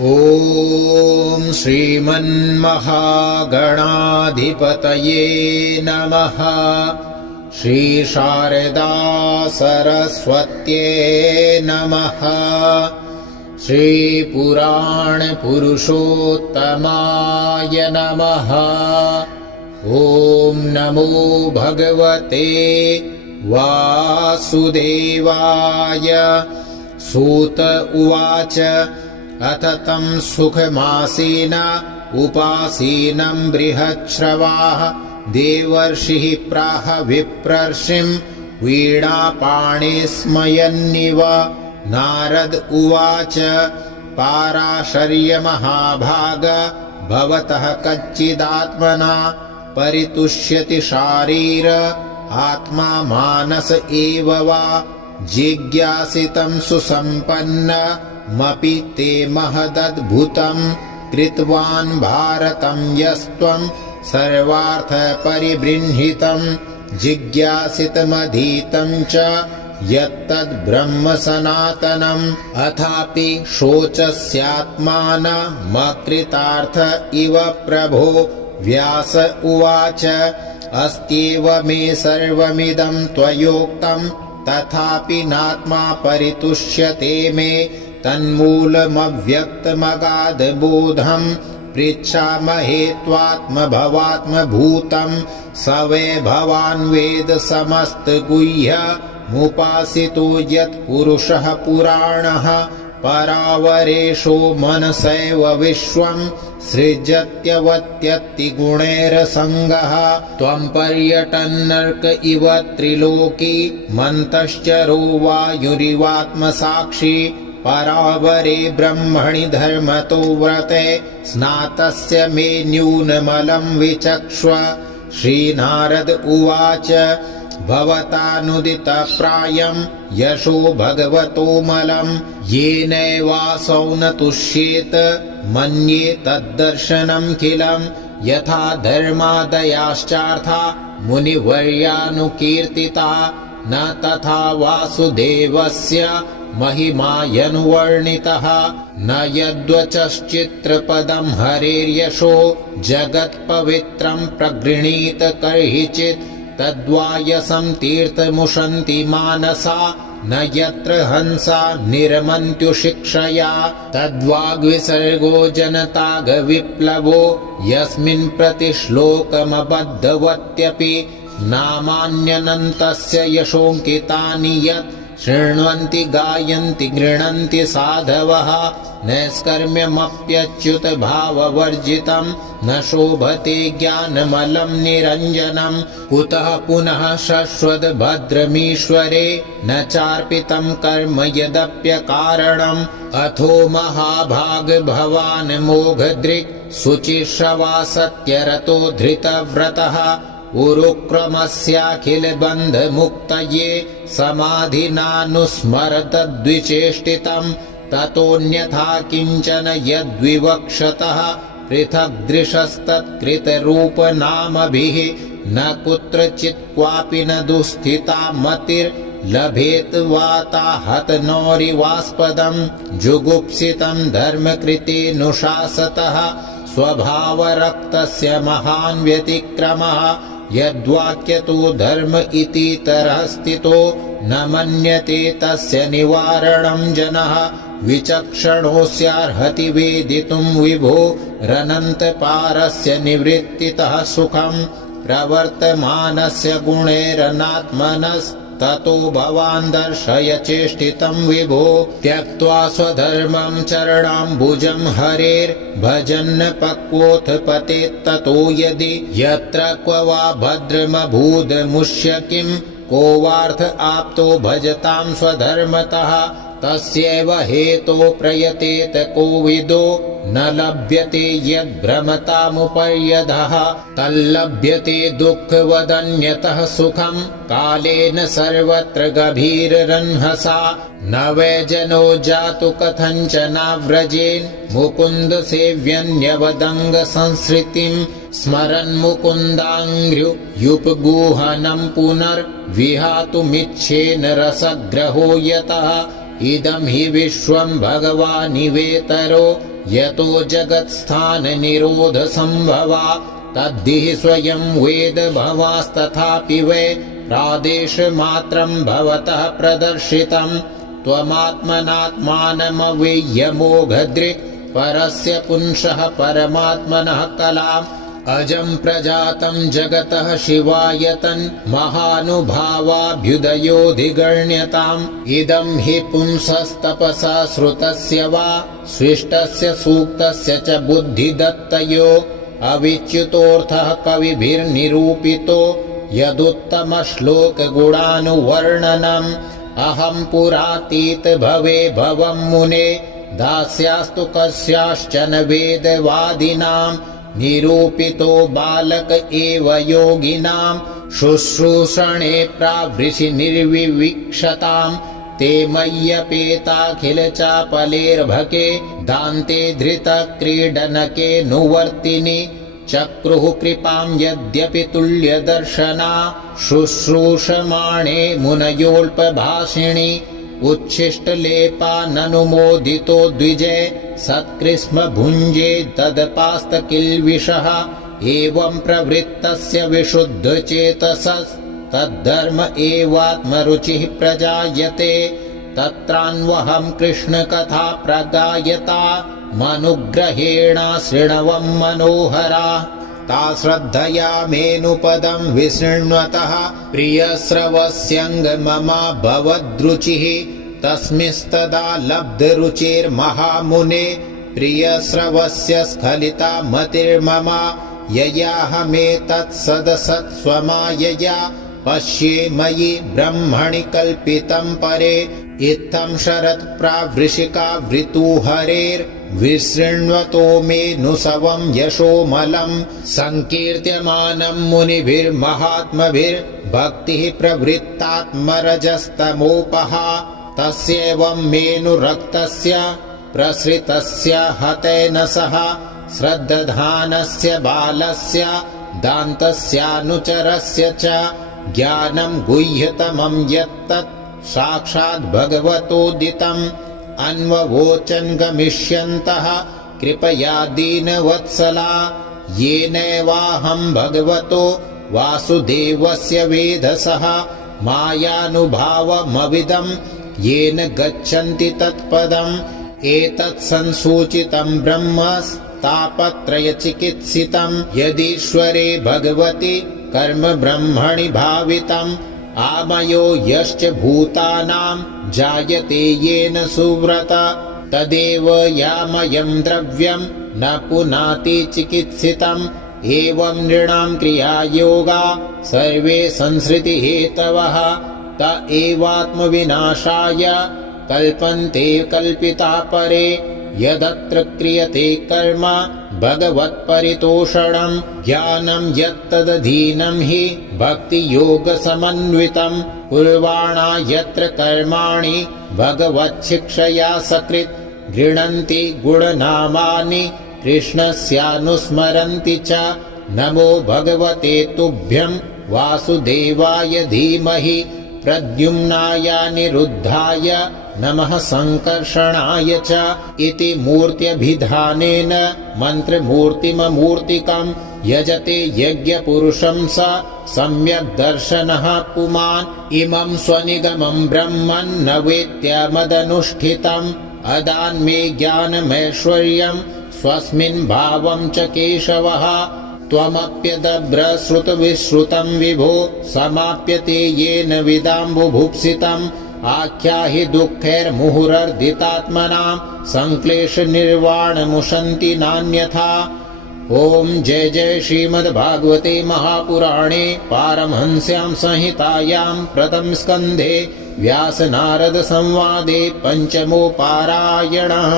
ॐ श्रीमन्महागणाधिपतये नमः। श्रीशारदा सरस्वत्यै नमः। श्रीपुराणपुरुषोत्तमाय नमः। ॐ नमो भगवते वासुदेवाय। सूत उवाच अथ तं सुखमासीन उपासीनं बृहच्छ्रवाः देवर्षिः प्राह विप्रर्षिं वीणापाणिस्मयन्निव। नारद उवाच पाराशर्य महाभाग भवतः कच्चिदात्मना परितुष्यति शारीर आत्मा मानस एव वा। जिज्ञासितं सुसम्पन्नमपि ते महदद्भुतं कृतवान् भारतं यस्त्वं सर्वार्थपरिबृंहितं। जिज्ञासितमधीतं च यत्तद्ब्रह्म सनातनम् अथापि शोचस्यात्मानमकृतार्थ इव प्रभो। व्यास उवाच अस्त्येव मे सर्वमिदं त्वयोक्तं तथापि नात्मा परितुष्यते मे। तन्मूलमव्यक्तमगाधबोधं पृच्छामहे त्वात्मभवात्मभूतं। स वै भवान् वेद समस्तगुह्यमुपासितो यत्पुरुषः पुराणः। परावरेशो मनसैव विश्वं सृजत्यवत्यत्तिगुणैरसङ्गः। त्वं पर्यटन्नर्क इव त्रिलोकी मन्तश्चरो वायुरिवात्मसाक्षी। परावरे ब्रह्मणि धर्मतो व्रते स्नातस्य मे न्यूनमलं विचक्ष्व। श्रीनारद उवाच भवतानुदितप्रायं यशो भगवतोमलं येनैवासौ न तुष्येत मन्ये तद्दर्शनमखिलं। यथा धर्मादयाश्चार्था मुनिवर्यानुकीर्तिता न तथा वासुदेवस्य महिमायनुवर्णितः। न यद्वचश्चित्रपदं हरेर्यशो जगत्पवित्रं प्रगृणीत कर्हिचित् तद्वायसं तीर्थमुशन्ति मानसा। न यत्र हंसा निरमन्त्युशिक्षया तद्वाग्विसर्गो जनतागविप्लवो यस्मिन् प्रतिश्लोकमबद्धवत्यपि। नामान्यनन्तस्य यशोऽङ्कितानि यत् शृण्वन्ति गायन्ति गृह्णन्ति साधवः। नैष्कर्म्यमप्यच्युत भाववर्जितं न शोभते ज्ञानमलं निरञ्जनं। कुतः पुनः शश्वद्भद्रमीश्वरे न चार्पितं कर्म यदप्यकारणम्। अथो महाभाग भवान् मोघदृक् शुचिश्रवा सत्यरतो धृतव्रतः। उरुक्रमस्याखिलबन्धमुक्तये समाधिनानुस्मरतद्विचेष्टितं। ततोऽन्यथा किञ्चन यद्विवक्षतः पृथग्दृशस्तत्कृतरूपनामभिः। न कुत्रचित् क्वापि न दुःस्थिता मतिर्लभेत् वाताहतनौरिवास्पदं। जुगुप्सितं धर्मकृतेऽनुशासतः स्वभावरक्तस्य महान् व्यतिक्रमः। यद्वाक्यतो धर्म इतीतरः स्थितो न मन्यते तस्य निवारणं जनः। विचक्षणोऽस्यार्हति वेदितुं विभो रनन्तपारस्य निवृत्तितः सुखं। प्रवर्तमानस्य गुणैरनात्मनस्ततो भवान् दर्शय चेष्टितं विभो। त्यक्त्वा स्वधर्मं चरणाम्बुजं हरेर्भजन्न पक्वोऽथ पतेत्ततो यदि। यत्र क्व वा भद्रमभूदमुष्य किं को वार्थ आप्तो भजतां स्वधर्मतः। तस्यैव हेतो प्रयतेत कोविदो न लभ्यते यद्भ्रमतामुपर्यधः। तल्लभ्यते दुःखवदन्यतः सुखं कालेन सर्वत्र गभीररन्हसा। न वै जनो जातु कथञ्चनाव्रजेन् मुकुन्द सेव्यन्यवदङ्ग संसृतिं। स्मरन् मुकुन्दाङ्घ्र्युपगूहनं पुनर्विहातुमिच्छेन रसग्रहो यतः। इदं हि विश्वं भगवानिवेतरो यतो जगत्स्थाननिरोधसम्भवा तद्धिः स्वयं वेद भवास्तथापि वै प्रादेशमात्रं भवतः प्रदर्शितं त्वमात्मनात्मानमवेय्यमोघदृक् परस्य पुंसः परमात्मनः कलाम् अजं प्रजातं जगतः शिवायतन् महानुभावाभ्युदयोऽधिगण्यताम् इदं हि पुंसस्तपसा श्रुतस्य वा स्विष्टस्य सूक्तस्य च बुद्धिदत्तयो अविच्युतोऽर्थः कविभिर्निरूपितो यदुत्तमश्लोकगुणानुवर्णनम् अहं पुरातीत भवे भवं मुने दास्यास्तु कस्याश्चन वेदवादिनाम् निरूपितो बालक एव योगिनां शुश्रूषणे प्रावृषि निर्विवीक्षताम् ते मय्यपेताखिलचापलेर्भके दान्ते धृतक्रीडनके नुवर्तिनि चक्रुः कृपां यद्यपि तुल्यदर्शना शुश्रूषमाणे मुनयोऽल्पभाषिणी उच्छिष्टलेपाननुमोदितो द्विजै सत्कृस्म भुञ्जे तदपास्तकिल्बिषः एवं प्रवृत्तस्य विशुद्धचेतसस्तद्धर्म एवात्मरुचिः प्रजायते तत्रान्वहं कृष्णकथा प्रगायता मनुग्रहेण शृण्वं मनोहरा ता श्रद्धया मेनुपदं विशृण्वतः प्रियश्रवस्यङ्गममा भवद्रुचिः तस्मिंस्तदा लब्धरुचिर्महामुने प्रियश्रवस्य स्खलिता मतिर्ममा ययाहमेतत्सदसत्स्वमायया पश्ये मयि ब्रह्मणि कल्पितं परे इत्थं शरत्प्रावृषिकावृतु हरेर्विशृण्वतो मेऽनुसवं यशोमलं संकीर्त्यमानं मुनिभिर्महात्मभिर्भक्तिः प्रवृत्तात्मरजस्तमोपहा तस्यैवं मेनुरक्तस्य प्रसृतस्य हतेन सह श्रद्दधानस्य बालस्य दान्तस्यानुचरस्य च ज्ञानं गुह्यतमं यत्तत् साक्षात् भगवतोदितम् अन्ववोचन् गमिष्यन्तः कृपया दीनवत्सला येनैवाहं भगवतो वासुदेवस्य वेधसः मायानुभावमविदं येन गच्छन्ति तत्पदम् एतत् संसूचितं ब्रह्मस्तापत्रयचिकित्सितं यदीश्वरे भगवति कर्म ब्रह्मणि भावितम् आमयो यश्च भूतानां जायते येन सुव्रत तदेव यामयं द्रव्यं न पुनाति चिकित्सितम् एवं नृणां क्रियायोगा सर्वे संसृतिहेतवः त एवात्मविनाशाय कल्पन्ते कल्पिता परे यदत्र क्रियते कर्म भगवत्परितोषणं ज्ञानं यत्तदधीनं हि भक्तियोगसमन्वितं कुर्वाणा यत्र कर्माणि भगवच्छिक्षया सकृत् गृह्णन्ति गुणनामानि कृष्णस्यानुस्मरन्ति च नमो भगवते तुभ्यं वासुदेवाय धीमहि प्रद्युम्नाय निरुद्धाय नमः संकर्षणाय च इति मूर्त्यभिधानेन मन्त्रमूर्तिममूर्तिकम् यजते यज्ञपुरुषं स सम्यक् दर्शनः पुमान् इमं स्वनिगमं ब्रह्मन् न वेत्त्यमदनुष्ठितम् अदान्मे ज्ञानमैश्वर्यं स्वस्मिन् भावं च केशवः त्वमप्यदभ्रश्रुतविश्रुतं विभो समाप्यते येन विदाम्बुभुप्सितम् आख्याहि दुःखैर्मुहुरर्दितात्मनां संक्लेशनिर्वाणमुशन्ति नान्यथा। ओम जय जय श्रीमद्भागवते महापुराणे पारमहंस्यां संहितायां प्रथम स्कन्धे व्यास नारद संवादे पंचमो पारायणः।